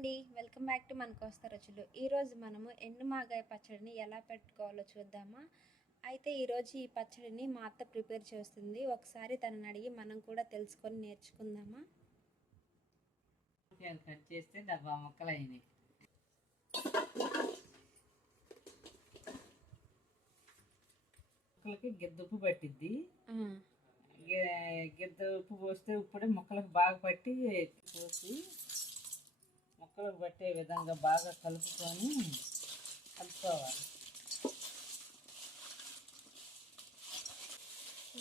అండి, welcome back to మన కోస్తా రుచులు. ఈరోజు మనము ఎండు మాగాయ పచ్చడిని ఎలా పెట్టుకోవాలో చూద్దామా. అయితే ఈరోజు ఈ పచ్చడిని మా అత్త ప్రిపేర్ చేస్తుంది. ఒకసారి తనని అడిగి మనం కూడా తెలుసుకొని నేర్చుకుందామా. కట్ చేస్తే డబ్బా ముక్కలు అయినాయి. ముక్కలకి గిద్ద ఉప్పు పట్టిద్ది. గిద్ద ఉప్పు పోస్తే ఇప్పుడే ముక్కలకు బాగా పట్టి పోసి ముక్కలకు పట్టే విధంగా బాగా కలుపుకోవాలి.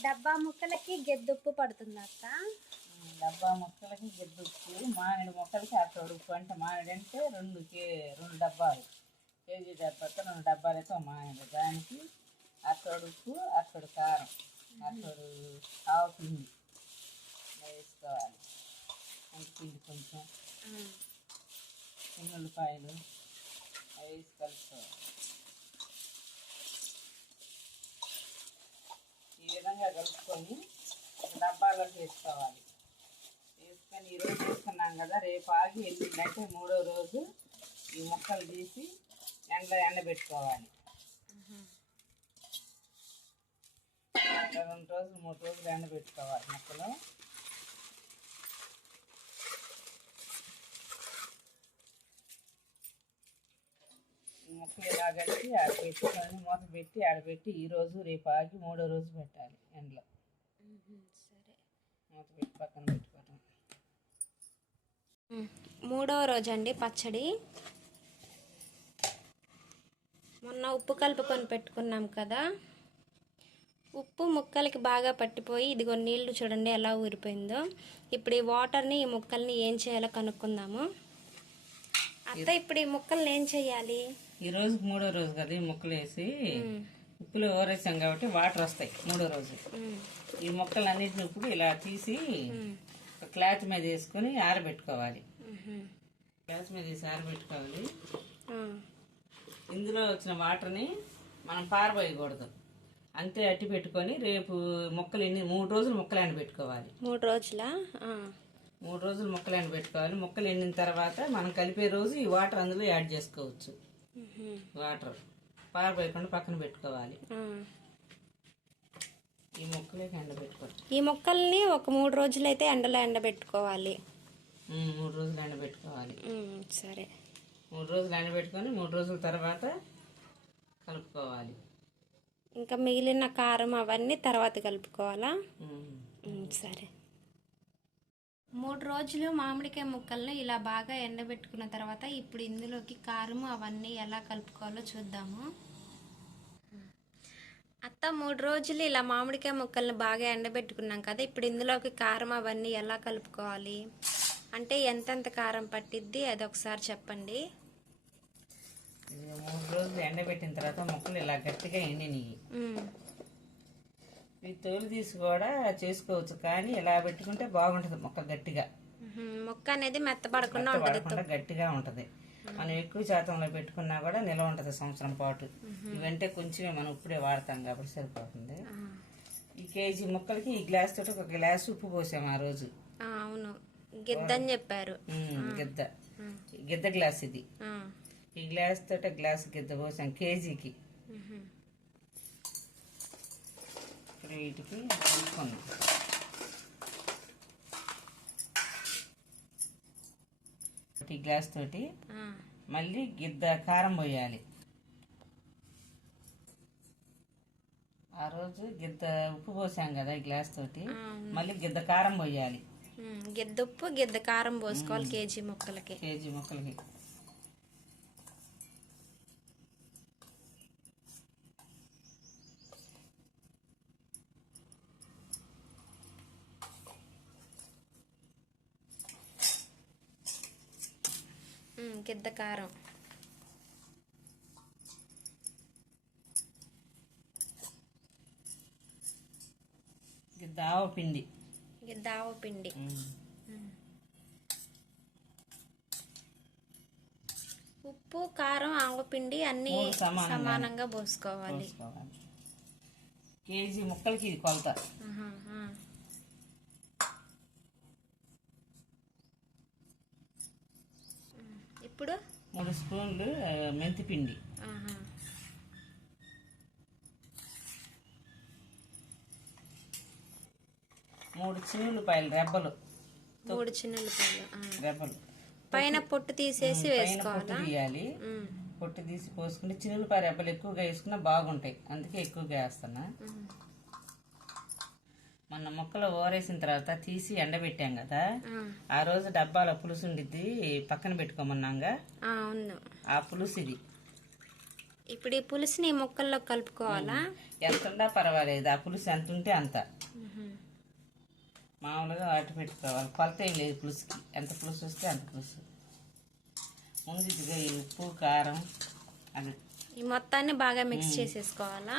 డబ్బా ముక్కలకి గెద్దుప్పు పడుతుంది అత్త. డబ్బా ముక్కలకి గిద్దుప్పు, మామిడి ముక్కలకి అట్టడు ఉప్పు. అంటే మామిడి అంటే రెండు డబ్బాలు, కేజీ డబ్బాతో 2 డబ్బాలు అయితే మామిడి. దానికి అట్టడు ఉప్పు, అట్టడు కారం, అట్టడు ఆవు పిండి వేసుకోవాలి. అంటు పిండి కొంచెం, ఉల్లిపాయలు అవి వేసి కలుపుకోవాలి. ఈ విధంగా కలుపుకొని ఒక డబ్బాలోకి వేసుకోవాలి. వేసుకొని ఈరోజు వేసుకున్నాం కదా, రేపు ఆగి వెళ్ళిందంటే 3వ రోజు ఈ ముక్కలు తీసి ఎండబెట్టుకోవాలి. 2 రోజులు 3 రోజులు ఎండబెట్టుకోవాలి ముక్కలు. ముక్కలు ఇలా కలిపి ఆడపెట్టుకొని మూత పెట్టి ఆడపెట్టి ఈరోజు రేపు ఆగి 3వ రోజు పెట్టాలి ఎండలో. సరే, మూత పెట్టి పక్కన పెట్టుకోవటం. 3వ రోజు అండి పచ్చడి. మొన్న ఉప్పు కలుపుకొని పెట్టుకున్నాం కదా, ఉప్పు ముక్కలకి బాగా పట్టిపోయి ఇదిగో నీళ్లు చూడండి ఎలా ఊరిపోయిందో. ఇప్పుడు ఈ వాటర్ని ఈ ముక్కల్ని ఏం చేయాలో కనుక్కుందాము. అత్త, ఇప్పుడు ఈ ముక్కల్ని ఏం చేయాలి? ఈ రోజు 3వ రోజు కదా, ఈ ముక్కలు వేసి ఉప్పులో ఊరేసాం కాబట్టి వాటర్ వస్తాయి 3వ రోజు. ఈ ముక్కలన్నిటిని ఇప్పుడు ఇలా తీసి ఒక క్లాత్ మీద వేసుకొని ఆరబెట్టుకోవాలి. క్లాత్ మీద వేసి ఆరబెట్టుకోవాలి. ఇందులో వచ్చిన వాటర్ని మనం పారబోయకూడదు, అంతే అట్టి పెట్టుకొని రేపు ముక్కలు 3 రోజులు ముక్కలు ఎండబెట్టుకోవాలి. 3 రోజులా? 3 రోజులు ముక్కలు ఎండబెట్టుకోవాలి. ముక్కలు ఎండిన తర్వాత మనం కలిపే రోజు ఈ వాటర్ అందులో యాడ్ చేసుకోవచ్చు. వాటర్ పారబోయకుండా పక్కన పెట్టుకోవాలి. ఈ ముక్కలకి ఎండబెట్టుకోవాలి. ఈ ముక్కల్ని ఒక 3 రోజులైతే ఎండలో ఎండబెట్టుకోవాలి. 3 రోజులు ఎండబెట్టుకోవాలి. సరే, 3 రోజులు ఎండబెట్టుకొని 3 రోజుల తర్వాత కలుపుకోవాలి. ఇంకా మిగిలిన కారం అవన్నీ తర్వాత కలుపుకోవాలా? సరే. 3 రోజులు మామిడికాయ ముక్కల్ని ఇలా బాగా ఎండబెట్టుకున్న తర్వాత ఇప్పుడు ఇందులోకి కారం అవన్నీ ఎలా కలుపుకోవాలో చూద్దాము. అత్త, 3 రోజులు ఇలా మామిడికాయ ముక్కల్ని బాగా ఎండబెట్టుకున్నాం కదా, ఇప్పుడు ఇందులోకి కారం అవన్నీ ఎలా కలుపుకోవాలి? అంటే ఎంతెంత కారం పట్టిద్ది అది ఒకసారి చెప్పండి. 3 రోజులు ఎండబెట్టిన తర్వాత ముక్కలు ఇలా గట్టిగా ఎండినవి. ఈ తోలు తీసి కూడా చేసుకోవచ్చు, కానీ ఇలా పెట్టుకుంటే బాగుంటది. ముక్క గట్టిగా, ముక్క అనేది మెత్తపడకుండా గట్టిగా ఉంటది. మనం ఎక్కువ శాతంలో పెట్టుకున్నా కూడా నిల్వ ఉంటది సంవత్సరం పాటు. ఇవంటే కొంచెమే మనం ఇప్పుడే వాడతాం కాబట్టి సరిపోతుంది. ఈ కేజీ ముక్కలకి ఈ గ్లాస్ తోటి 1 గ్లాస్ ఉప్పు పోసాము ఆ రోజు. అవును, గిద్ద అని చెప్పారు. గిద్ద గ్లాస్ ఇది. ఈ గ్లాస్ తోటి గ్లాస్ గిద్ద పోసాం కేజీకి. వీటికి కలుపుకున్నాం. ఈ గ్లాస్ తోటి మళ్ళీ గిద్ద కారం పోయాలి. ఆ రోజు గిద్ద ఉప్పు పోసాం కదా ఈ గ్లాస్ తోటి, మళ్ళీ గిద్ద కారం పోయాలి. గిద్ద ఉప్పు గిద్ద కారం పోసుకోవాలి కేజీ ముక్కలకి. గిద్ద కారం, గిద్ద ఆవ పిండి, ఉప్పు కారం ఆవపిండి అన్ని సమానంగా పోసుకోవాలి. కేజీ ముక్కలకి ఇది కొలత. ఇప్పుడు 3 స్పూన్లు మెంతి పిండి, ఆహా. 3 చిన్నులపాయలు రెబ్బలు, 3 చిన్న ఉల్లిపాయలు. రెబ్బలు పైన పొట్టు తీసేసి పైన వేసుకోవాలా? పొట్టు తీయాలి. పొట్టు తీసి పోసుకుంటే చిన్నులపాయ రెబ్బలు ఎక్కువగా వేసుకున్నా బాగుంటాయి, అందుకే ఎక్కువగా వేస్తున్నా. మొన్న మొక్కలు ఓరేసిన తర్వాత తీసి ఎండబెట్టాం కదా, ఆ రోజు డబ్బాలో పులుసు ఉండిద్ది పక్కన పెట్టుకోమన్నాగా, అవును. ఆ పులుసు ఇది. ఇప్పుడు ఈ పులుసుని ముక్కల్లో కలుపుకోవాలా? ఎంత ఉన్నా పర్వాలేదు, ఆ పులుసు ఎంత ఉంటే అంత. మామూలుగా వాటి పెట్టుకోవాలి, కొలత ఏం లేదు పులుసుకి, ఎంత పులుసు వస్తే అంత పులుసు. ముందు ఇదిగో ఈ ఉప్పు కారం అది ఈ మొత్తాన్ని బాగా మిక్స్ చేసేసుకోవాలా?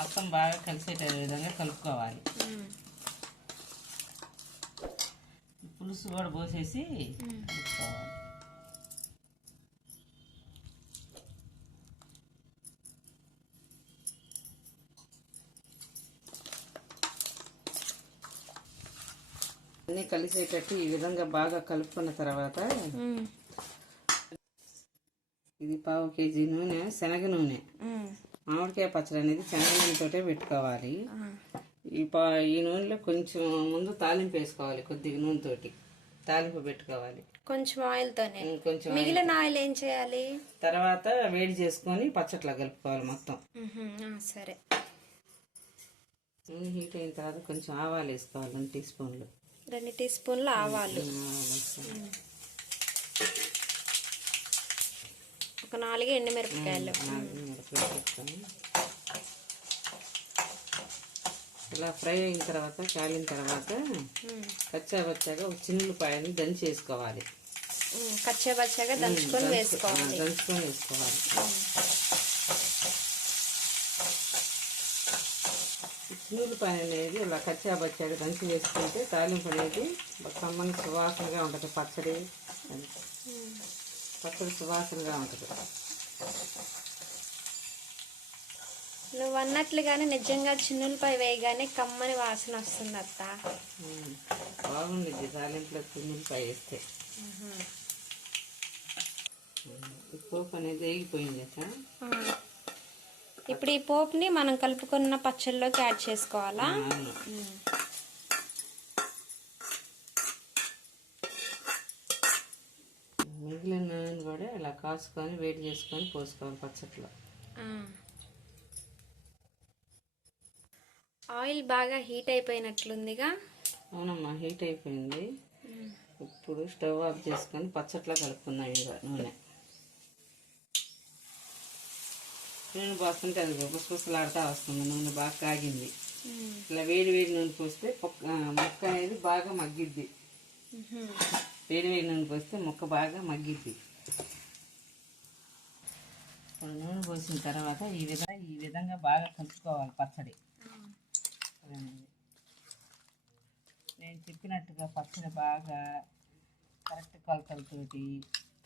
మొత్తం బాగా కలిసేట విధంగా కలుపుకోవాలి. పులుసు కూడా పోసేసి కలుపుకోవాలి. అన్నీ కలిసేటట్టు ఈ విధంగా బాగా కలుపుకున్న తర్వాత ఇది 1/2 కేజీ నూనె, శనగ నూనె. మామిడికాయ పచ్చడి అనేది శనగ నూనెతోటే పెట్టుకోవాలి. ఈ నూనెలో కొంచెం ముందు తాలింపు వేసుకోవాలి, కొద్దిగా నూనెతోటి తాలింపు పెట్టుకోవాలి. కొంచెం ఆయిల్తోనే. కొంచెం మిగిలిన ఆయిల్ ఏం చేయాలి? తర్వాత వేడి చేసుకొని పచ్చట్లా కలుపుకోవాలి మొత్తం. సరే. నూనె హీట్ అయిన తర్వాత కొంచెం ఆవాలు వేసుకోవాలి, 2 టీ స్పూన్లు. 2 టీ స్పూన్లు ఆవాలు. ఒక 4 ఎండుమిరపకాయలు. ఇలా ఫ్రై అయిన తర్వాత, కాలిన తర్వాత కచ్చాబచ్చాగా ఒక చిన్నులపాయని దంచి వేసుకోవాలి. కచ్చాబచ్చాగా దంచుకొని వేసుకోవాలి. చిన్నులపాయ అనేది ఇలా కచ్చాబచ్చాగా దంచి వేసుకుంటే తాలింపు అనేది కమ్మని సువాసనగా ఉంటుంది. పచ్చడి సువాసనగా ఉంటుంది. నువ్వు అన్నట్లుగానే నిజంగా చిన్నులపై వేయగానే కమ్మని వాసన వస్తుంది అత్త. బాగుండిద్ది తాలింపులో చిన్నులపాయ వేస్తే. పోపు అనేది వేగిపోయింది అక్క. ఇప్పుడు ఈ పోపుని మనం కలుపుకున్న పచ్చళ్ళలోకి యాడ్ చేసుకోవాలా? మిగిలిన నూనె కూడా ఇలా కాసుకొని వేడి చేసుకొని పోసుకోవాలి పచ్చట్లో. ఆయిల్ బాగా హీట్ అయిపోయినట్లుందిగా. అవునమ్మా, హీట్ అయిపోయింది. ఇప్పుడు స్టవ్ ఆఫ్ చేసుకొని పచ్చట్లో కలుపుకుందాం. ఇంకా నూనె పోస్తుంటే అది పుసపుసలాడుతూ వస్తుంది. నూనె బాగా కాగింది. ఇలా వేడి నూనె పోస్తే ముక్క అనేది బాగా మగ్గిద్ది. వేడి నూనె పోస్తే ముక్క బాగా మగ్గిద్ది. ఇప్పుడు నూనె పోసిన తర్వాత ఈ విధంగా బాగా కలుపుకోవాలి పచ్చడి. నేను చెప్పినట్టుగా పచ్చడి బాగా కరెక్ట్ కొలతలతోటి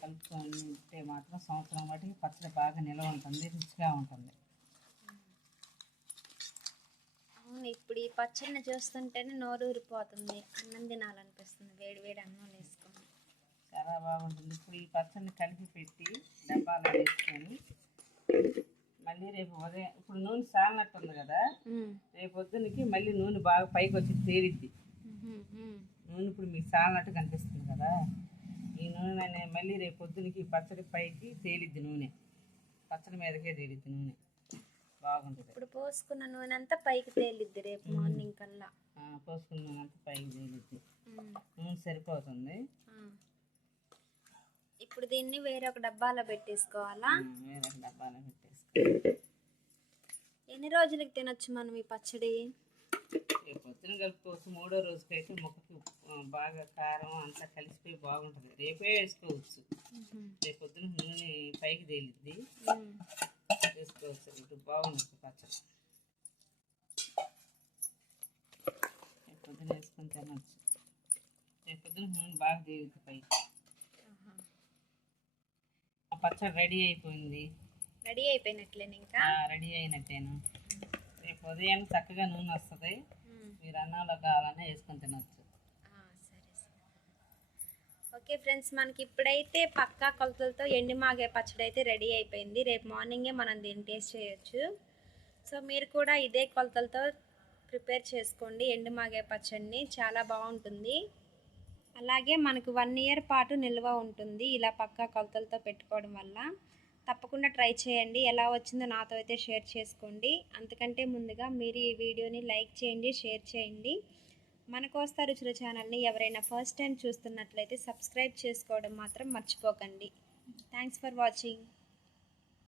కలుపుకొని ఉంటే మాత్రం సంవత్సరం వాటికి పచ్చడి బాగా నిల్వ ఉంటుంది, రుచిగా ఉంటుంది. అవును, ఇప్పుడు ఈ పచ్చడిని చూస్తుంటేనే నోరు ఊరిపోతుంది. అన్నం తినాలనిపిస్తుంది, వేడి అన్నం వేసుకొని. చాలా బాగుంటుంది. ఇప్పుడు ఈ పచ్చడిని కలిపి పెట్టి డబ్బాలో వేసుకొని మళ్ళీ రేపు ఉదయం, ఇప్పుడు నూనె సాలినట్టు ఉంది కదా, రేపు పొద్దున్నకి మళ్ళీ నూనె బాగా పైకి వచ్చి తేలిద్ది. నూనె ఇప్పుడు మీకు సాలినట్టు కనిపిస్తుంది కదా, ఈ నూనె మళ్ళీ రేపు పొద్దున్నకి పచ్చడి పైకి తేలిద్ది. నూనె పచ్చడి మీదకే తేలిద్ది నూనె, బాగుంటుంది. ఇప్పుడు పోసుకున్న నూనె అంతా పైకి తేలిద్ది రేపు మార్నింగ్ కల్లా. పోసుకున్న నూనె అంతా పైకి తేలిద్ది. నూనె సరిపోతుంది. ఇప్పుడు దీన్ని వేరొక డబ్బాలో పెట్టేసుకోవాలా? వేరొక డబ్బాలో పెట్టేసుకోవాలి. ఎన్ని రోజులకి తినొచ్చు మనం ఈ పచ్చడి? రేపు పొద్దున కలుపుకోవచ్చు. 3వ రోజుకైతే ముక్కకి బాగా కారం అంతా కలిసిపోయి బాగుంటుంది. రేపే వేసుకోవచ్చు. రేపు పొద్దున నూనె పైకి తేలిద్ది, వేసుకోవచ్చు. ఇప్పుడు బాగుంటుంది పచ్చడి. రేపు పొద్దున వేసుకొని తినచ్చు. రేపు పొద్దున నూనె బాగా తేలిద్ది పైకి. పచ్చడి రెడీ అయిపోయింది. రెడీ అయిపోయినట్లేను, ఇంకా రెడీ అయినట్టేను. రేపు ఉదయం చక్కగా నూనె వస్తుంది. మీరు అన్నంలో కావాలన్నా వేసుకొని తినచ్చు. ఓకే ఫ్రెండ్స్, మనకి ఇప్పుడైతే పక్కా కొలతలతో ఎండు మాగాయ పచ్చడి అయితే రెడీ అయిపోయింది. రేపు మార్నింగే మనం దీన్ని టేస్ట్ చేయొచ్చు. సో మీరు కూడా ఇదే కొలతలతో ప్రిపేర్ చేసుకోండి ఎండు మాగాయ పచ్చడిని, చాలా బాగుంటుంది. అలాగే మనకు 1 ఇయర్ పాటు నిల్వ ఉంటుంది ఇలా పక్కా కొలతలతో పెట్టుకోవడం వల్ల. తప్పకుండా ట్రై చేయండి. ఎలా వచ్చిందో నాతో అయితే షేర్ చేసుకోండి. అంతకంటే ముందుగా మీరు ఈ వీడియోని లైక్ చేయండి, షేర్ చేయండి. మన కోస్తా రుచుల ఛానల్ని ఎవరైనా ఫస్ట్ టైం చూస్తున్నట్లయితే సబ్స్క్రైబ్ చేసుకోవడం మాత్రం మర్చిపోకండి. Thanks for watching.